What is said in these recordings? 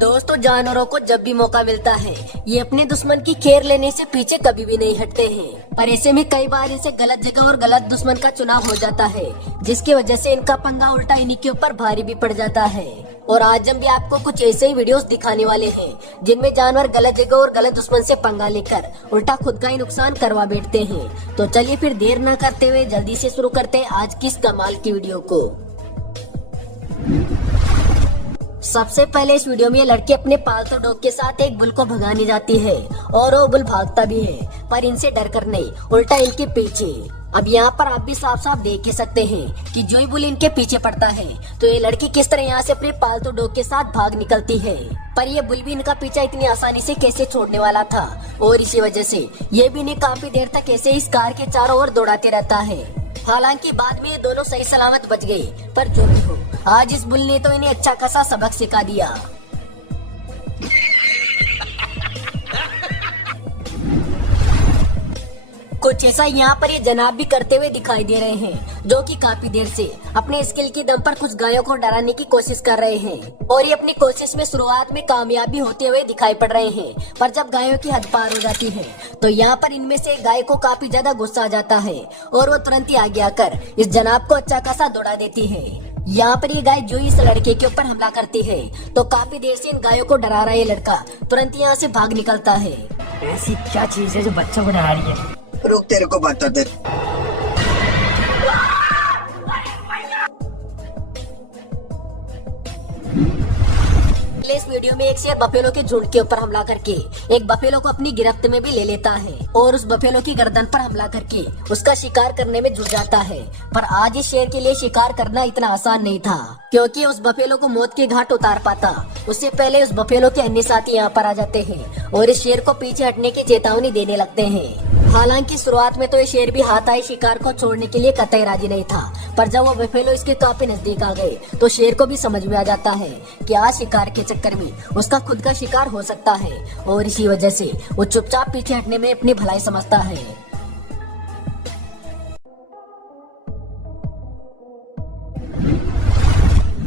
दोस्तों, जानवरों को जब भी मौका मिलता है ये अपने दुश्मन की खेर लेने से पीछे कभी भी नहीं हटते हैं। पर ऐसे में कई बार इनसे गलत जगह और गलत दुश्मन का चुनाव हो जाता है, जिसकी वजह से इनका पंगा उल्टा इन्हीं के ऊपर भारी भी पड़ जाता है। और आज हम भी आपको कुछ ऐसे ही वीडियोस दिखाने वाले हैं जिनमें जानवर गलत जगह और गलत दुश्मन से पंगा लेकर उल्टा खुद का ही नुकसान करवा बैठते हैं। तो चलिए फिर देर न करते हुए जल्दी से शुरू करते हैं आज की इस कमाल की वीडियो को। सबसे पहले इस वीडियो में ये लड़की अपने पालतू डॉग के साथ एक बुल को भगाने जाती है और वो बुल भागता भी है, पर इनसे डर कर नहीं, उल्टा इनके पीछे। अब यहाँ पर आप भी साफ साफ देख ही सकते हैं कि जो ही बुल इनके पीछे पड़ता है तो ये लड़की किस तरह यहाँ से अपने पालतू डॉग के साथ भाग निकलती है। पर ये बुल भी इनका पीछा इतनी आसानी से कैसे छोड़ने वाला था, और इसी वजह से ये भी इन्हें काफी देर तक ऐसे इस कार के चारों ओर दौड़ाते रहता है। हालांकि बाद में ये दोनों सही सलामत बच गए, पर जो भी हो, आज इस बुल ने तो इन्हें अच्छा खासा सबक सिखा दिया। कुछ ऐसा यहाँ पर ये जनाब भी करते हुए दिखाई दे रहे हैं, जो कि काफी देर से अपने स्किल की दम पर कुछ गायों को डराने की कोशिश कर रहे हैं। और ये अपनी कोशिश में शुरुआत में कामयाबी होते हुए दिखाई पड़ रहे हैं, पर जब गायों की हद पार हो जाती है तो यहाँ पर इनमें से एक गाय को काफी ज्यादा गुस्सा आ जाता है और वो तुरंत ही आगे आकर इस जनाब को अच्छा खासा दौड़ा देती है। यहाँ पर ये गाय जो इस लड़के के ऊपर हमला करती है तो काफी देर से इन गायों को डरा रहा ये लड़का तुरंत यहाँ से भाग निकलता है। ऐसी क्या चीज है जो बच्चों को डरा रही है? रुक, तेरे को बताते। इस वीडियो में एक शेर बफेलो के झुंड के ऊपर हमला करके एक बफेलो को अपनी गिरफ्त में भी ले लेता है और उस बफेलो की गर्दन पर हमला करके उसका शिकार करने में जुट जाता है। पर आज इस शेर के लिए शिकार करना इतना आसान नहीं था, क्योंकि उस बफेलो को मौत के घाट उतार पाता उससे पहले उस बफेलो के अन्य साथी यहाँ पर आ जाते हैं और इस शेर को पीछे हटने की चेतावनी देने लगते हैं। हालांकि शुरुआत में तो ये शेर भी हाथाई शिकार को छोड़ने के लिए कतई राजी नहीं था, पर जब वो बफेलो इसके काफी नजदीक आ गए तो शेर को भी समझ में आ जाता है कि आज शिकार के चक्कर में उसका खुद का शिकार हो सकता है, और इसी वजह से वो चुपचाप पीछे हटने में अपनी भलाई समझता है।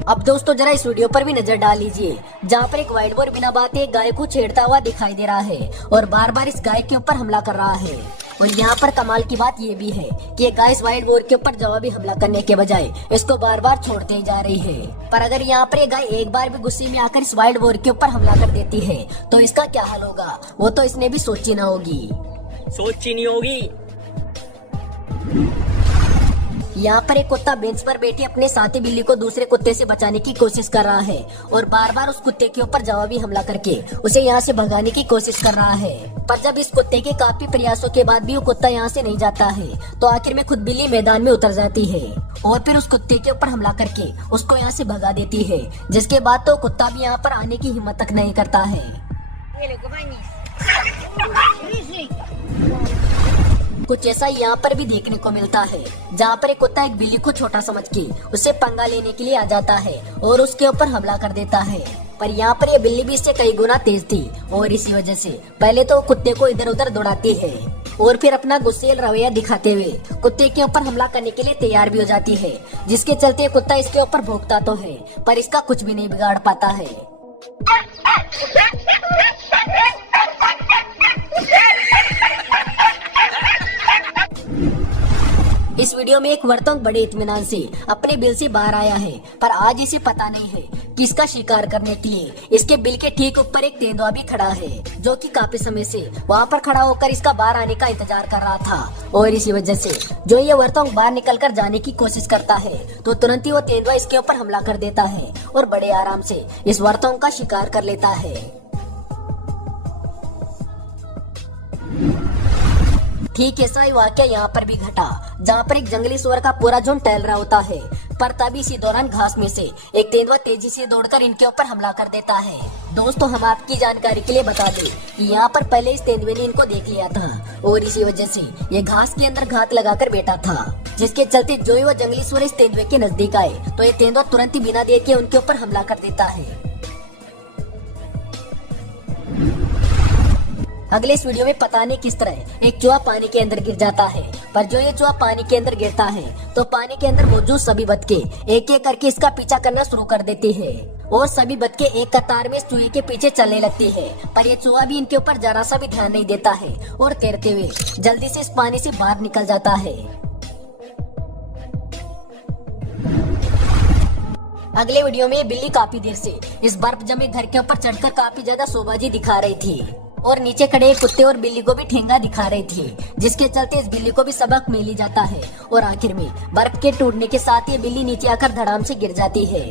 अब दोस्तों, जरा इस वीडियो पर भी नजर डाल लीजिए, जहाँ पर एक वाइल्ड बोर बिना बात एक गाय को छेड़ता हुआ दिखाई दे रहा है और बार बार इस गाय के ऊपर हमला कर रहा है। और यहाँ पर कमाल की बात ये भी है कि ये गाय इस वाइल्ड बोर के ऊपर जवाबी हमला करने के बजाय इसको बार बार छोड़ते ही जा रही है। पर अगर यहाँ पर ये गाय एक बार भी गुस्से में आकर इस वाइल्ड बोर के ऊपर हमला कर देती है तो इसका क्या हाल होगा, वो तो इसने भी सोची ना होगी। सोची नहीं होगी। यहाँ पर एक कुत्ता बेंच पर बैठी अपने साथी बिल्ली को दूसरे कुत्ते से बचाने की कोशिश कर रहा है और बार बार उस कुत्ते के ऊपर जवाबी हमला करके उसे यहाँ से भगाने की कोशिश कर रहा है। पर जब इस कुत्ते के काफी प्रयासों के बाद भी वो कुत्ता यहाँ से नहीं जाता है तो आखिर में खुद बिल्ली मैदान में उतर जाती है और फिर उस कुत्ते के ऊपर हमला करके उसको यहाँ से भगा देती है, जिसके बाद तो कुत्ता भी यहाँ पर आने की हिम्मत तक नहीं करता है। कुछ ऐसा यहाँ पर भी देखने को मिलता है, जहाँ पर एक कुत्ता एक बिल्ली को छोटा समझ के उसे पंगा लेने के लिए आ जाता है और उसके ऊपर हमला कर देता है। पर यहाँ पर ये बिल्ली भी इससे कई गुना तेज थी और इसी वजह से पहले तो कुत्ते को इधर उधर दौड़ाती है और फिर अपना गुस्सेल रवैया दिखाते हुए कुत्ते के ऊपर हमला करने के लिए तैयार भी हो जाती है, जिसके चलते कुत्ता इसके ऊपर भौंकता तो है पर इसका कुछ भी नहीं बिगाड़ पाता है। इस वीडियो में एक वर्तंग बड़े इत्मीनान से अपने बिल से बाहर आया है, पर आज इसे पता नहीं है कि इसका शिकार करने के लिए इसके बिल के ठीक ऊपर एक तेंदुआ भी खड़ा है, जो कि काफी समय से वहाँ पर खड़ा होकर इसका बाहर आने का इंतजार कर रहा था। और इसी वजह से जो ये वर्तंग बाहर निकलकर जाने की कोशिश करता है तो तुरंत ही वो तेंदुआ इसके ऊपर हमला कर देता है और बड़े आराम से इस वर्तंग का शिकार कर लेता है। ठीक ऐसा ही वाकया यहाँ पर भी घटा, जहाँ पर एक जंगली सुअर का पूरा झुंड टहल रहा होता है, पर तभी इसी दौरान घास में से एक तेंदुआ तेजी से दौड़कर इनके ऊपर हमला कर देता है। दोस्तों, हम आपकी जानकारी के लिए बता दें कि यहाँ पर पहले इस तेंदुए ने इनको देख लिया था और इसी वजह से ये घास के अंदर घात लगाकर बैठा था, जिसके चलते जो ही वो जंगली सुअर इस तेंदुए के नजदीक आए तो ये तेंदुआ तुरंत ही बिना देर के उनके ऊपर हमला कर देता है। अगले इस वीडियो में पता नहीं किस तरह एक चूहा पानी के अंदर गिर जाता है, पर जो ये चूहा पानी के अंदर गिरता है तो पानी के अंदर मौजूद सभी बतखे एक एक करके इसका पीछा करना शुरू कर देती है और सभी बतखे एक कतार में इस चूहे के पीछे चलने लगती है। पर ये चूहा भी इनके ऊपर जरा सा भी ध्यान नहीं देता है और तैरते हुए जल्दी से इस पानी से बाहर निकल जाता है। अगले वीडियो में बिल्ली काफी देर से इस बर्फ जमे घर के ऊपर चढ़कर काफी ज्यादा शोबाजी दिखा रही थी और नीचे खड़े एक कुत्ते और बिल्ली को भी ठेंगा दिखा रही थी, जिसके चलते इस बिल्ली को भी सबक मिल ही जाता है और आखिर में बर्फ के टूटने के साथ ये बिल्ली नीचे आकर धड़ाम से गिर जाती है।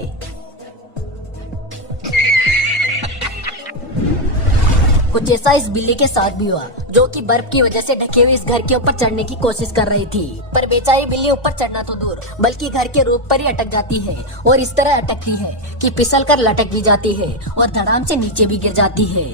कुछ ऐसा इस बिल्ली के साथ भी हुआ, जो कि बर्फ की वजह से ढके हुए इस घर के ऊपर चढ़ने की कोशिश कर रही थी, पर बेचारी बिल्ली ऊपर चढ़ना तो दूर बल्कि घर के रूप पर ही अटक जाती है और इस तरह अटकती है कि फिसल कर लटक भी जाती है और धड़ाम से नीचे भी गिर जाती है।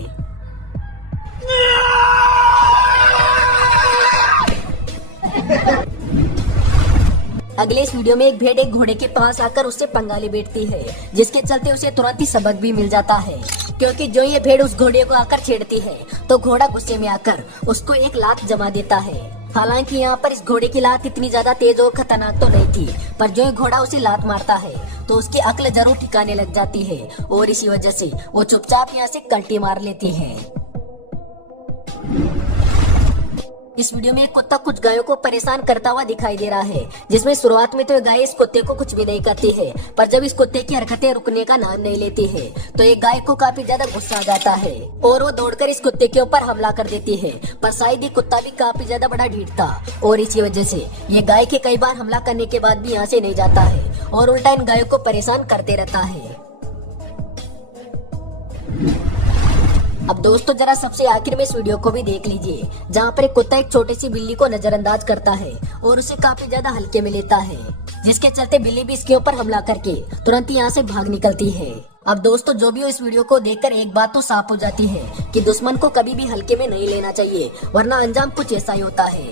अगले इस वीडियो में एक भेड़ एक घोड़े के पास आकर उससे पंगा ले बैठती है, जिसके चलते उसे तुरंत ही सबक भी मिल जाता है, क्योंकि जो ये भेड़ उस घोड़े को आकर छेड़ती है तो घोड़ा गुस्से में आकर उसको एक लात जमा देता है। हालांकि यहाँ पर इस घोड़े की लात इतनी ज्यादा तेज और खतरनाक तो नहीं थी, पर जो ये घोड़ा उसे लात मारता है तो उसकी अक्ल जरूर ठिकाने लग जाती है और इसी वजह से वो चुपचाप यहाँ से कल्टी मार लेती है। इस वीडियो में एक कुत्ता कुछ गायों को परेशान करता हुआ दिखाई दे रहा है, जिसमें शुरुआत में तो ये गाय इस कुत्ते को कुछ भी नहीं करती है, पर जब इस कुत्ते की हरकतें रुकने का नाम नहीं लेती है तो एक गाय को काफी ज्यादा गुस्सा आ जाता है और वो दौड़कर इस कुत्ते के ऊपर हमला कर देती है। पर शायद ये कुत्ता भी काफी ज्यादा बड़ा ढीठ था और इसी वजह से ये गाय के कई बार हमला करने के बाद भी यहाँ से नहीं जाता है और उल्टा इन गायों को परेशान करते रहता है। अब दोस्तों जरा सबसे आखिर में इस वीडियो को भी देख लीजिए, जहाँ पर एक कुत्ता एक छोटी सी बिल्ली को नजरअंदाज करता है और उसे काफी ज्यादा हल्के में लेता है, जिसके चलते बिल्ली भी इसके ऊपर हमला करके तुरंत यहाँ से भाग निकलती है। अब दोस्तों जो भी हो इस वीडियो को देखकर एक बात तो साफ हो जाती है कि दुश्मन को कभी भी हल्के में नहीं लेना चाहिए, वरना अंजाम कुछ ऐसा ही होता है।